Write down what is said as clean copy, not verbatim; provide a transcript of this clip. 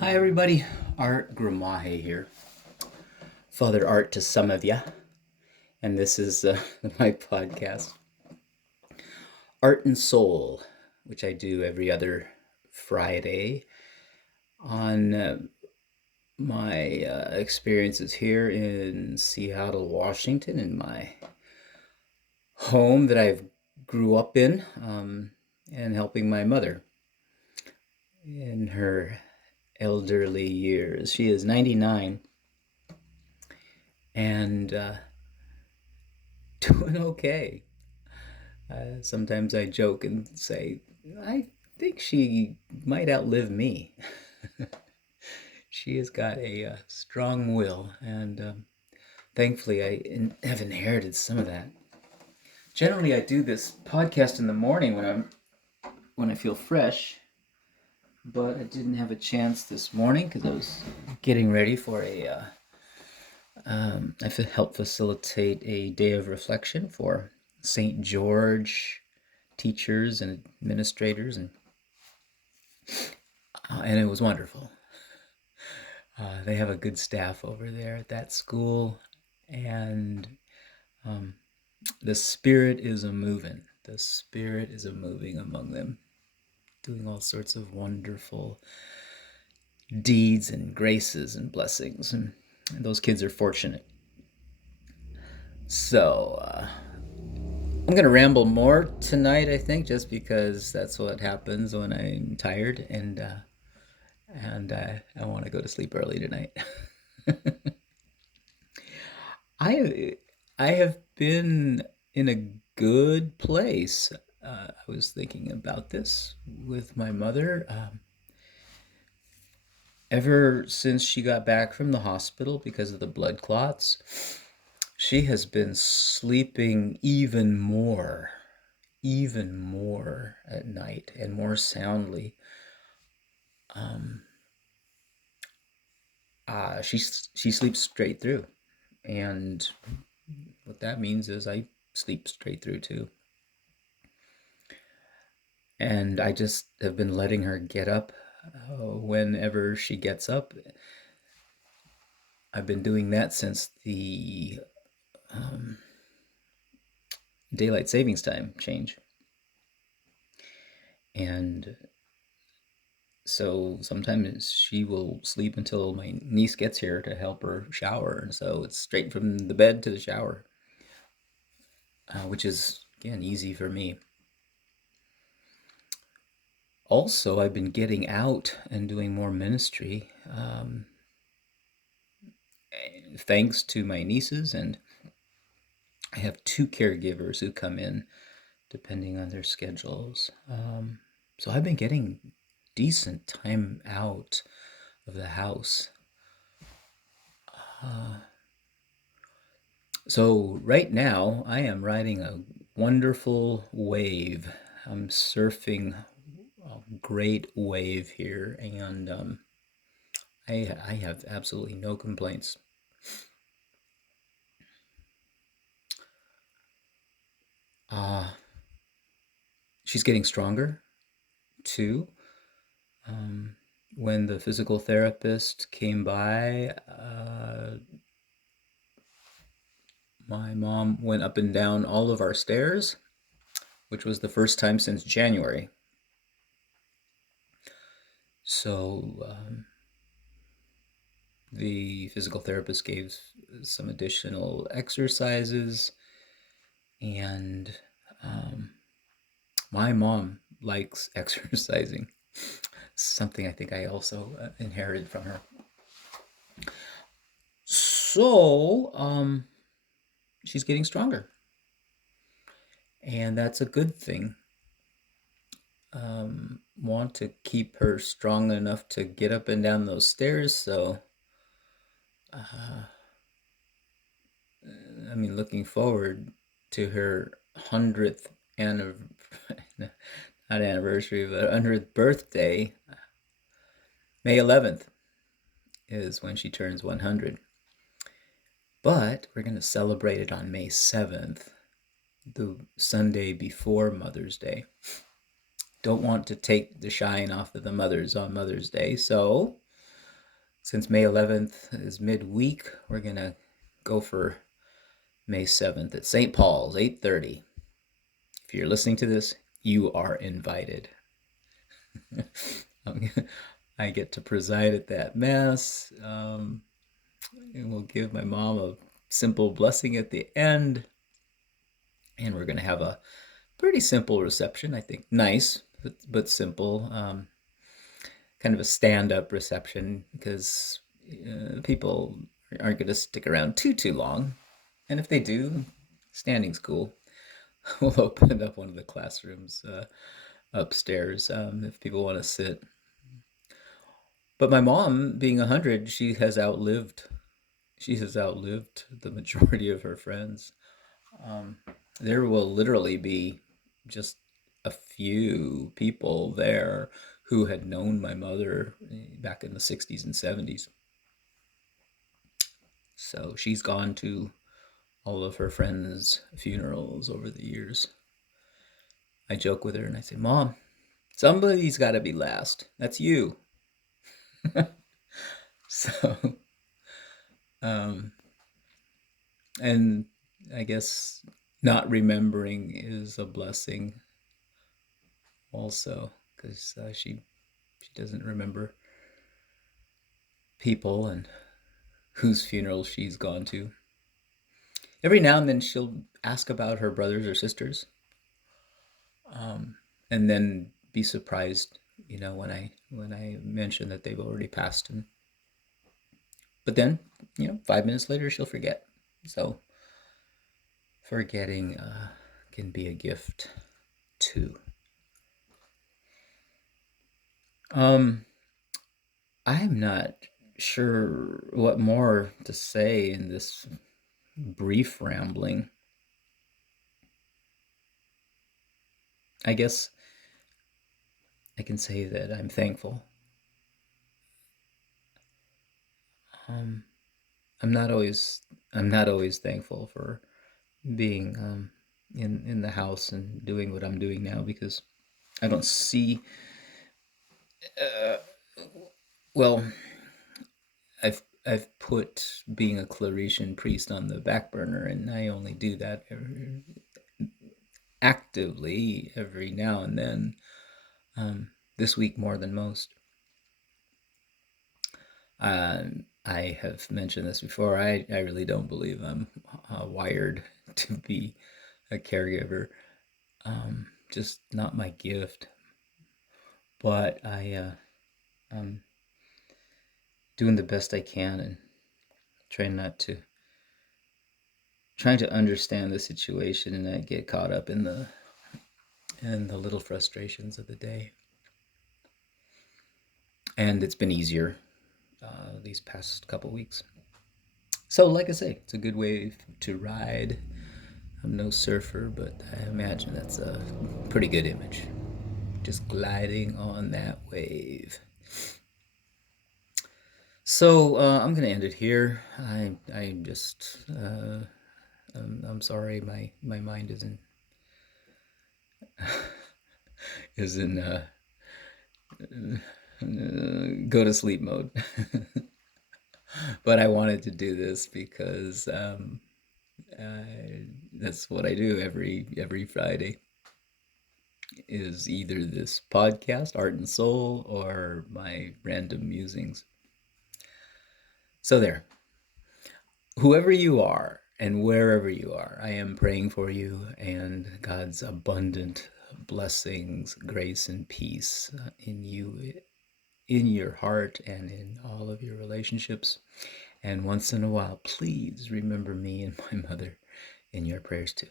Hi, everybody. Art Gramahe here. Father Art to some of ya. And this is my podcast, Art and Soul, which I do every other Friday on my experiences here in Seattle, Washington, in my home that I've grew up in, and helping my mother in her elderly years. She is 99 and doing okay. Sometimes I joke and say, I think she might outlive me. She has got a strong will, and thankfully have inherited some of that. Generally, I do this podcast in the morning when I feel fresh, but I didn't have a chance this morning because I was getting ready for I help facilitate a day of reflection for St. George teachers and administrators, and it was wonderful. They have a good staff over there at that school, and um, the spirit is a moving. The spirit is a moving among them, doing all sorts of wonderful deeds and graces and blessings, and those kids are fortunate. So I'm gonna ramble more tonight, I think, just because that's what happens when I'm tired and I want to go to sleep early tonight. I I have been in a good place. I was thinking about this with my mother. Ever since she got back from the hospital because of the blood clots, she has been sleeping even more at night and more soundly. Um, she sleeps straight through, and what that means is I sleep straight through too. And I just have been letting her get up whenever she gets up. I've been doing that since the um, daylight savings time change. And so sometimes she will sleep until my niece gets here to help her shower. And so it's straight from the bed to the shower, which is, again, easy for me. Also, I've been getting out and doing more ministry, thanks to my nieces, and I have two caregivers who come in depending on their schedules. So I've been getting decent time out of the house. Uh, so right now I am riding a wonderful wave. I'm surfing a great wave here, and I have absolutely no complaints. Uh, she's getting stronger too. Um, when the physical therapist came by, my mom went up and down all of our stairs, which was the first time since January. So the physical therapist gave some additional exercises, and um, my mom likes exercising, something I think I also inherited from her. So she's getting stronger, and that's a good thing. Want to keep her strong enough to get up and down those stairs. So, uh, I mean, looking forward to her 100th anniversary, not anniversary, but 100th birthday. May 11th is when she turns 100. But we're going to celebrate it on May 7th, the Sunday before Mother's Day. Don't want to take the shine off of the mothers on Mother's Day, so Since May 11th is midweek, we're going to go for May 7th at St. Paul's, 8:30. If you're listening to this, you are invited. I get to preside at that mass, and we'll give my mom a simple blessing at the end. And we're going to have a pretty simple reception, I think. Nice, but simple. Kind of a stand-up reception because people aren't going to stick around too long. And if they do, standing's cool. We'll open up one of the classrooms upstairs if people want to sit. But my mom, being 100, she has outlived the majority of her friends. There will literally be just a few people there who had known my mother back in the 60s and 70s. So she's gone to all of her friends' funerals over the years. I joke with her and I say, Mom, somebody's got to be last. That's you. So, and I guess not remembering is a blessing also, because she doesn't remember people and whose funeral she's gone to. Every now and then she'll ask about her brothers or sisters, and then be surprised, when I mention that they've already passed. But then, 5 minutes later, she'll forget. So forgetting can be a gift too. I'm not sure what more to say in this brief rambling. I guess I can say that I'm thankful. I'm not always thankful for being in the house and doing what I'm doing now, because I don't see. Well, I've put being a Claretian priest on the back burner, and I only do that actively every now and then. This week more than most. I have mentioned this before. I really don't believe I'm wired to be a caregiver. Just not my gift. But I'm doing the best I can and trying to understand the situation and not get caught up in the little frustrations of the day. And it's been easier these past couple weeks. So, like I say, it's a good wave to ride. I'm no surfer, but I imagine that's a pretty good image. Just gliding on that wave. So I'm gonna end it here. I'm just I'm sorry. My mind is in go to sleep mode. But I wanted to do this because that's what I do every Friday. Is either this podcast, Art and Soul, or my random musings. So there. Whoever you are and wherever you are, I am praying for you and God's abundant blessings, grace, and peace in you, in your heart, and in all of your relationships. And once in a while, please remember me and my mother in your prayers too.